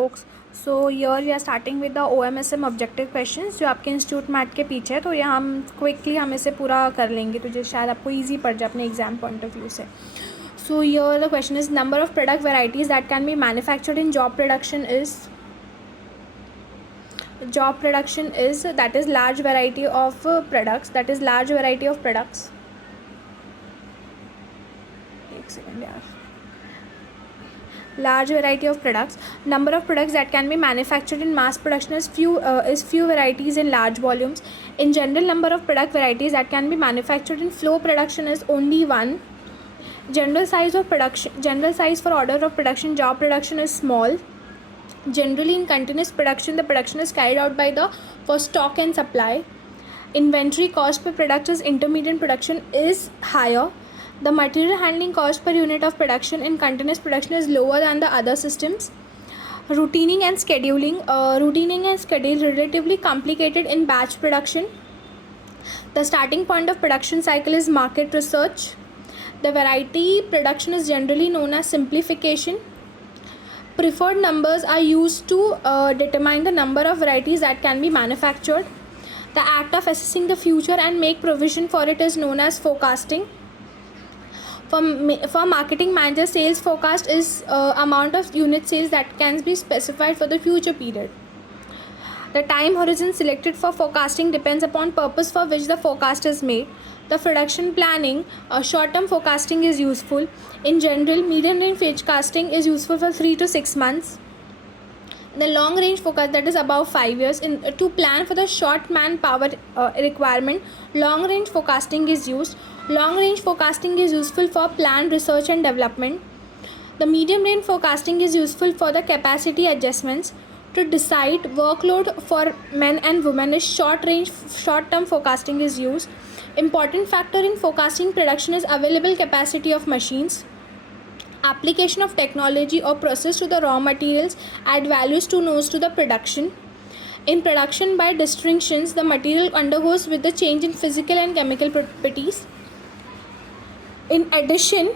folks. So here we are starting with the OMSM objective questions जो आपके institute mat के पीछे है, तो ये हम क्विकली हम इसे पूरा कर लेंगे तो जो शायद आपको ईजी पड़ जाए अपने एग्जाम पॉइंट ऑफ व्यू से. So here the question is number of product varieties that can be manufactured in job production is that is large variety of products. एक सेकंड यार. Large variety of products. Number of products that can be manufactured in mass production is few varieties in large volumes. In general, number of product varieties that can be manufactured in flow production is only one. General size for order of production job production is small. Generally in continuous production the production is carried out for stock and supply. Inventory cost per product is intermediate production is higher. The material handling cost per unit of production in continuous production is lower than the other systems. Routing and scheduling relatively complicated in batch production. The starting point of production cycle is market research. The variety production is generally known as simplification. Preferred numbers are used to determine the number of varieties that can be manufactured. The act of assessing the future and make provision for it is known as forecasting. For marketing manager, sales forecast is amount of unit sales that can be specified for the future period. The time horizon selected for forecasting depends upon purpose for which the forecast is made. The production planning, short-term forecasting is useful. In general, medium-range forecasting is useful for 3 to 6 months. The long-range forecast, that is above 5 years, to plan for the short manpower requirement, long-range forecasting is used. Long-range forecasting is useful for planned research and development. The medium-range forecasting is useful for the capacity adjustments. To decide workload for men and women is short-term forecasting is used. Important factor in forecasting production is available capacity of machines. Application of technology or process to the raw materials add values to the production. In production by distinctions, the material undergoes with the change in physical and chemical properties. In addition,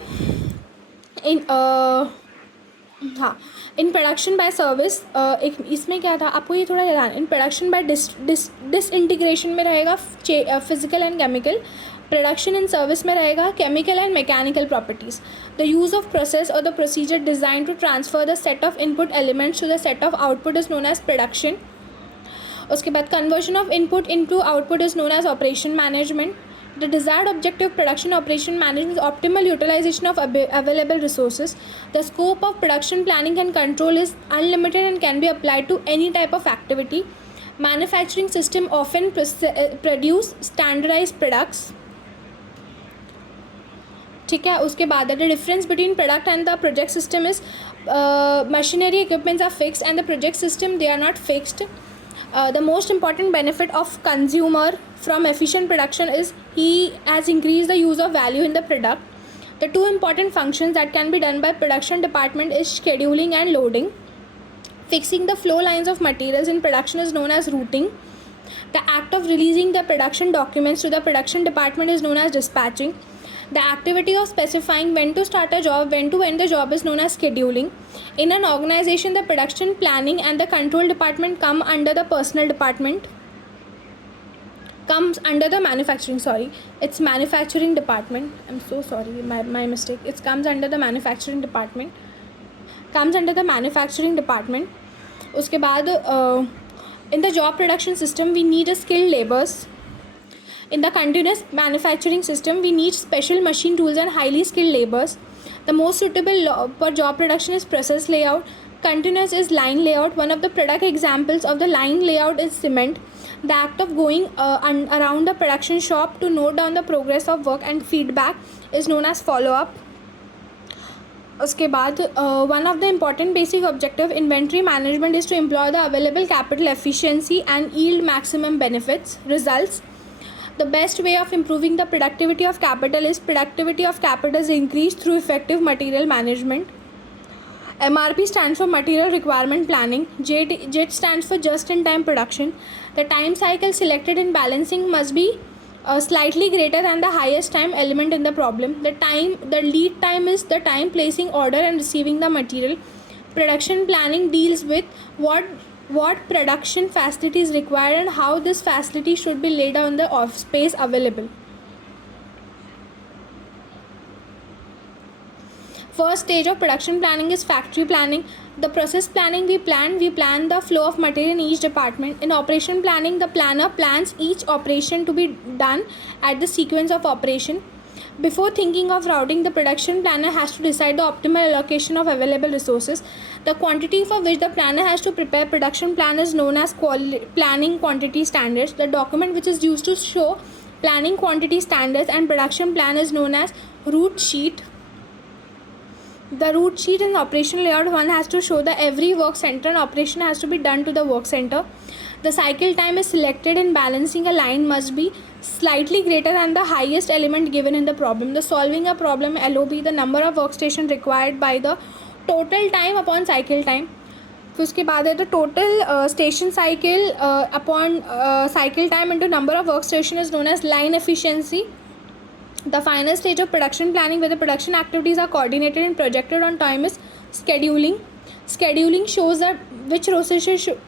in production by service, इसमें क्या था आपको ये थोड़ा ध्यान. In production by disintegration में रहेगा physical and chemical. Production in service में रहेगा chemical and mechanical properties. The use of process or the procedure designed to transfer the set of input elements to the set of output is known as production. उसके बाद conversion of input into output is known as operation management. The desired objective of production operation management is optimal utilization of available resources. The scope of production planning and control is unlimited and can be applied to any type of activity. Manufacturing system often produce standardized products. ठीक है. उसके बाद the difference between product and the project system is machinery equipments are fixed and the project system they are not fixed. The most important benefit of consumer from efficient production is he has increased the use of value in the product. The two important functions that can be done by production department is scheduling and loading. Fixing the flow lines of materials in production is known as routing. The act of releasing the production documents to the production department is known as dispatching. The activity of specifying when to start a job, when to end the job is known as scheduling. In an organization, the production planning and the control department come under the personnel department. Comes under the manufacturing, it's manufacturing department. I'm so sorry, my mistake. It comes under the manufacturing department. उसके बाद in the job production system we need a skilled laborers. In the continuous manufacturing system, we need special machine tools and highly skilled laborers. The most suitable for job production is process layout. Continuous is line layout. One of the product examples of the line layout is cement. The act of going around the production shop to note down the progress of work and feedback is known as follow-up. उसके बाद one of the important basic objective inventory management is to employ the available capital efficiency and yield maximum results. The best way of improving the productivity of capital is increased through effective material management. MRP stands for material requirement planning. JIT stands for just in time production. The time cycle selected in balancing must be slightly greater than the highest time element in the problem. The lead time is the time placing order and receiving the material. Production planning deals with what production facility is required and how this facility should be laid on the off space available. First stage of production planning is factory planning. The process planning, we plan the flow of material in each department. In operation planning, the planner plans each operation to be done at the sequence of operation. Before thinking of routing, the production planner has to decide the optimal allocation of available resources. The quantity for which the planner has to prepare production plan is known as planning quantity standards. The document which is used to show planning quantity standards and production plan is known as route sheet. The route sheet in operational layout, one has to show that every work center and operation has to be done to the work center. The cycle time is selected in balancing a line must be slightly greater than the highest element given in the problem. The solving a problem LOB, the number of workstation required by the total time upon cycle time. फिर उसके बाद है the total station cycle upon cycle time into number of workstation is known as line efficiency. The final stage of production planning, where the production activities are coordinated and projected on time, is scheduling. Scheduling shows that which resources should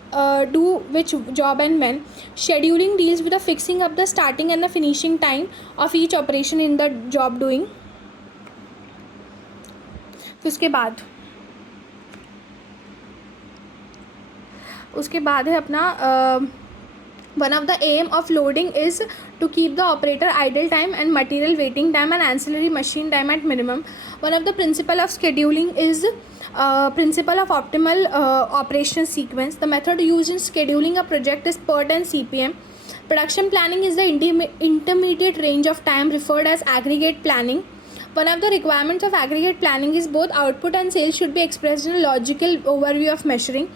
do which job and when. Scheduling deals with the fixing up the starting and the finishing time of each operation in the job doing. फिर उसके बाद है अपना one of the aim of loading is to keep the operator idle time and material waiting time and ancillary machine time at minimum. One of the principle of scheduling is principle of optimal operation sequence. The method used in scheduling a project is PERT and CPM. Production planning is the intermediate range of time referred as aggregate planning. One of the requirements of aggregate planning is both output and sales should be expressed in a logical overview of measuring.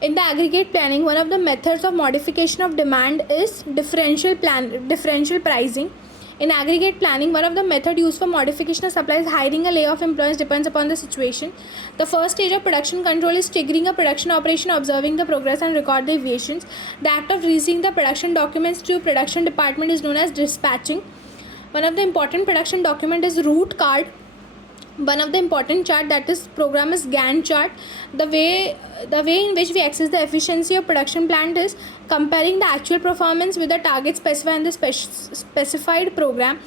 In the aggregate planning, one of the methods of modification of demand is differential pricing. In aggregate planning, one of the method used for modification of supply is hiring a layer of employees depends upon the situation. The first stage of production control is triggering a production operation, observing the progress and record the deviations. The act of releasing the production documents to production department is known as dispatching. One of the important production document is route card. One of the important chart that is program is Gantt chart. The way in which we assess the efficiency of production plant is comparing the actual performance with the target specified in the specified program.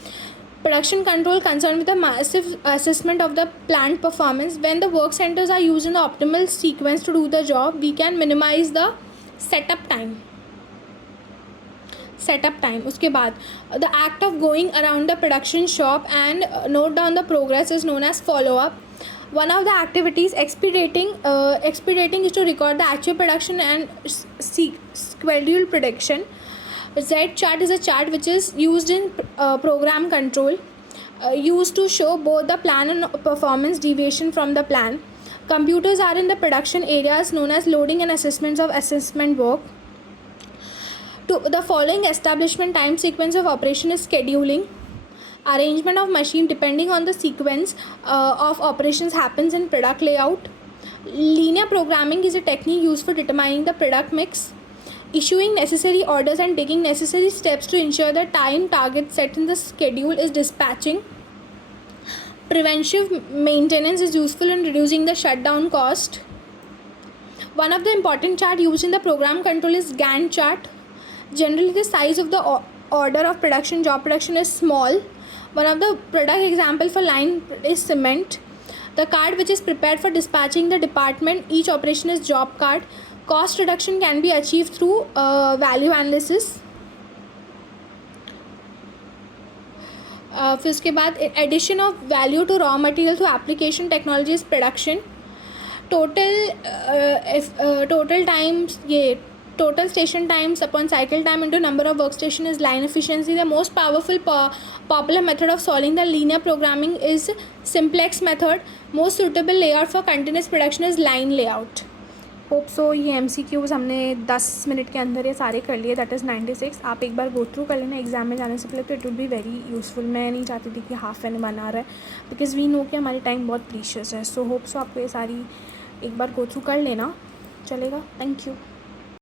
Production control concerned with the massive assessment of the plant performance. When the work centers are used in the optimal sequence to do the job, we can minimize the setup time. उसके बाद the act of going around the production shop and note down the progress is known as follow up. One of the activities expediting is to record the actual production and schedule prediction. Z chart is a chart which is used in program control, used to show both the plan and performance deviation from the plan. Computers are in the production areas known as loading and assessments of assessment work. The following establishment time sequence of operation is scheduling. Arrangement of machine depending on the sequence of operations happens in product layout. Linear programming is a technique used for determining the product mix. Issuing necessary orders and taking necessary steps to ensure the time target set in the schedule is dispatching. Preventive maintenance is useful in reducing the shutdown cost. One of the important chart used in the program control is Gantt chart. Generally, the size of the order of production, job production is small. One of the product example for line is cement. The card which is prepared for dispatching the department, each operation is job card. Cost reduction can be achieved through value analysis. फिर उसके बाद addition of value to raw material through application technology is production. Total station times upon cycle time into number of workstation is line efficiency. The most powerful popular method of solving the linear programming is simplex method. Most suitable layout for continuous production is line layout. Hope so ये MCQs हमने 10 minute के अंदर ये सारे कर लिए. That is 96. आप एक बार गो थ्रू कर लेना एग्जाम में जाने से पहले, तो it will be very useful. मैं नहीं चाहती थी कि हाफ एन बना रहा है, बिकॉज वी नो कि हमारी टाइम बहुत प्रीशियस है. सो होप सो आपको ये सारी एक बार गो थ्रू कर लेना. चलेगा. Thank you.